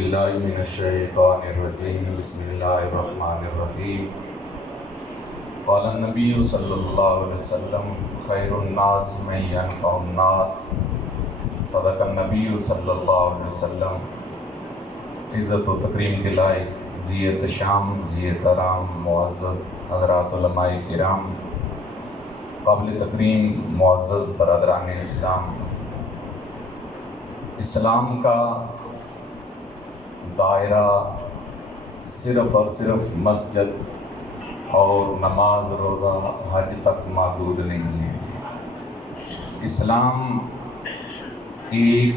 باللہ من الشیطان الرجیم بسم اللہ الرحمن الرحیم قال النبی صلی اللہ علیہ وسلم خیر الناس من ینفع الناس صدق النبی صلی اللہ علیہ وسلم۔ عزت و تکریم کے لائق زیت شام زیت رام معزز حضرات علماء کرام، قابل تکریم معزز برادران اسلام، اسلام کا دائرہ صرف اور صرف مسجد اور نماز روزہ حج تک محدود نہیں ہے۔ اسلام ایک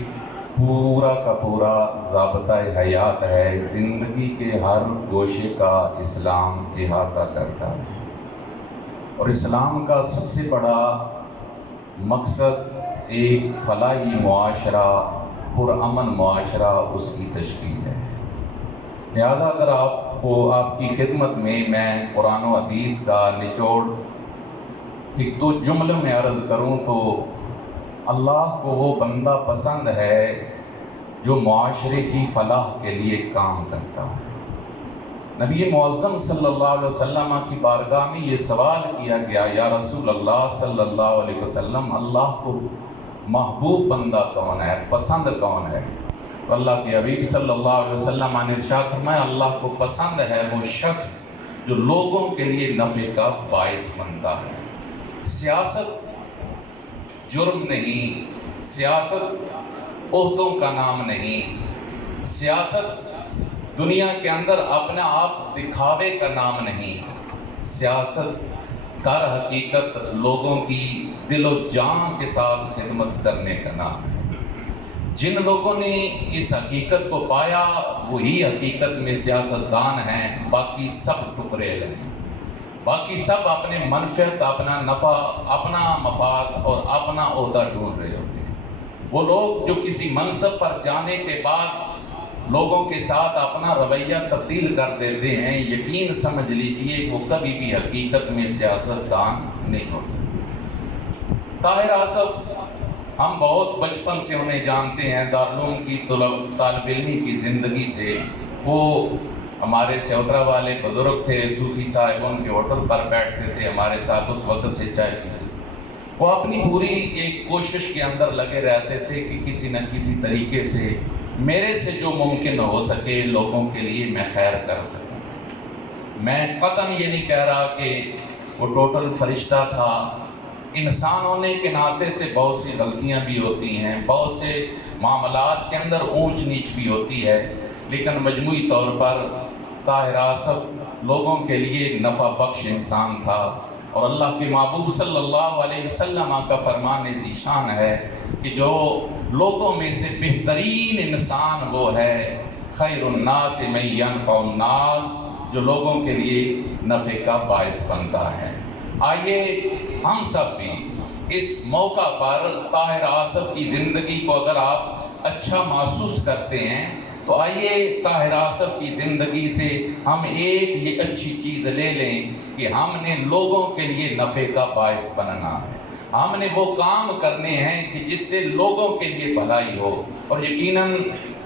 پورا کا پورا ضابطہ حیات ہے، زندگی کے ہر گوشے کا اسلام احاطہ کرتا ہے، اور اسلام کا سب سے بڑا مقصد ایک فلاحی معاشرہ، پرامن معاشرہ اس کی تشکیل ہے۔ لہذا اگر آپ کی خدمت میں قرآن و حدیث کا نچوڑ ایک دو جملوں میں عرض کروں تو اللہ کو وہ بندہ پسند ہے جو معاشرے کی فلاح کے لیے کام کرتا ہے۔ نبی معظم صلی اللہ علیہ وسلم کی بارگاہ میں یہ سوال کیا گیا، یا رسول اللہ صلی اللہ علیہ وسلم، اللہ کو محبوب بندہ کون ہے، پسند کون ہے؟ تو اللہ کے حبیب صلی اللہ علیہ وسلم نے ارشاد فرمایا، اللہ کو پسند ہے وہ شخص جو لوگوں کے لیے نفع کا باعث بنتا ہے۔ سیاست جرم نہیں، سیاست عہدوں کا نام نہیں، سیاست دنیا کے اندر اپنے آپ دکھاوے کا نام نہیں، سیاست در حقیقت لوگوں کی دل و جان کے ساتھ خدمت کرنے کا نام ہے۔ جن لوگوں نے اس حقیقت کو پایا وہی حقیقت میں سیاستدان ہیں، باقی سب ٹکریل ہیں، باقی سب اپنے منفعت، اپنا نفع، اپنا مفاد اور اپنا عہدہ ڈھونڈ رہے ہوتے ہیں۔ وہ لوگ جو کسی منصب پر جانے کے بعد لوگوں کے ساتھ اپنا رویہ تبدیل کر دیتے ہیں، یقین سمجھ لیجئے وہ کبھی بھی حقیقت میں سیاستدان نہیں ہو سکتے۔ طاہر آصف، ہم بہت بچپن سے انہیں جانتے ہیں، دارالعلوم کی طالب علمی کی زندگی سے۔ وہ ہمارے سیوترا والے بزرگ تھے، صوفی صاحب ان کے ہوٹل پر بیٹھتے تھے، ہمارے ساتھ اس وقت سے چائے پیتے۔ وہ اپنی پوری ایک کوشش کے اندر لگے رہتے تھے کہ کسی نہ کسی طریقے سے میرے سے جو ممکن ہو سکے لوگوں کے لیے میں خیر کر سکوں۔ میں قطعاً یہ نہیں کہہ رہا کہ وہ ٹوٹل فرشتہ تھا، انسان ہونے کے ناطے سے بہت سی غلطیاں بھی ہوتی ہیں، بہت سے معاملات کے اندر اونچ نیچ بھی ہوتی ہے، لیکن مجموعی طور پر طاہر آصف لوگوں کے لیے نفع بخش انسان تھا، اور اللہ کے محبوب صلی اللہ علیہ وسلم کا فرمان ذیشان ہے کہ جو لوگوں میں سے بہترین انسان وہ ہے خیر الناس من ینفع الناس، جو لوگوں کے لیے نفع کا باعث بنتا ہے۔ آئیے ہم سب بھی اس موقع پر طاہر آصف کی زندگی کو اگر آپ اچھا محسوس کرتے ہیں تو آئیے طاہر آصف کی زندگی سے ہم ایک یہ اچھی چیز لے لیں کہ ہم نے لوگوں کے لیے نفع کا باعث بننا ہے، ہم نے وہ کام کرنے ہیں کہ جس سے لوگوں کے لیے بھلائی ہو۔ اور یقیناً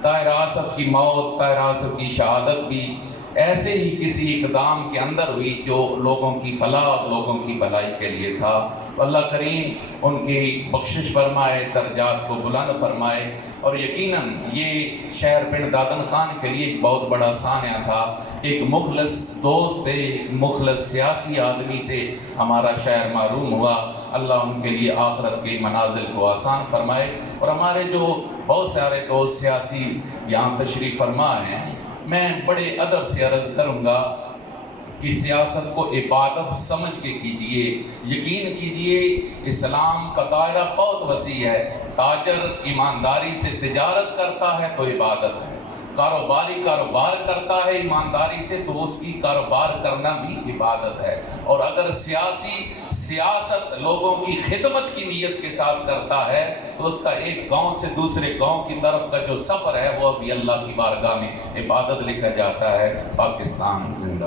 طاہر آصف کی موت، طاہر آصف کی شہادت بھی ایسے ہی کسی اقدام کے اندر ہوئی جو لوگوں کی فلاح اور لوگوں کی بھلائی کے لیے تھا۔ تو اللہ کریم ان کی بخشش فرمائے، درجات کو بلند فرمائے، اور یقیناً یہ شہر پنڈ دادن خان کے لیے ایک بہت بڑا سانحہ تھا۔ ایک مخلص دوست سے، ایک مخلص سیاسی آدمی سے ہمارا شہر محروم ہوا۔ اللہ ان کے لیے آخرت کے منازل کو آسان فرمائے، اور ہمارے جو بہت سارے دوست سیاسی یہاں تشریف فرما ہیں، میں بڑے ادب سے عرض کروں گا کہ سیاست کو عبادت سمجھ کے کیجئے۔ یقین کیجئے اسلام کا دائرہ بہت وسیع ہے۔ تاجر ایمانداری سے تجارت کرتا ہے تو عبادت ہے، کاروباری کاروبار کرتا ہے ایمانداری سے تو اس کی کاروبار کرنا بھی عبادت ہے، اور اگر سیاست لوگوں کی خدمت کی نیت کے ساتھ کرتا ہے تو اس کا ایک گاؤں سے دوسرے گاؤں کی طرف کا جو سفر ہے وہ ابھی اللہ کی بارگاہ میں عبادت لکھا جاتا ہے۔ پاکستان زندہ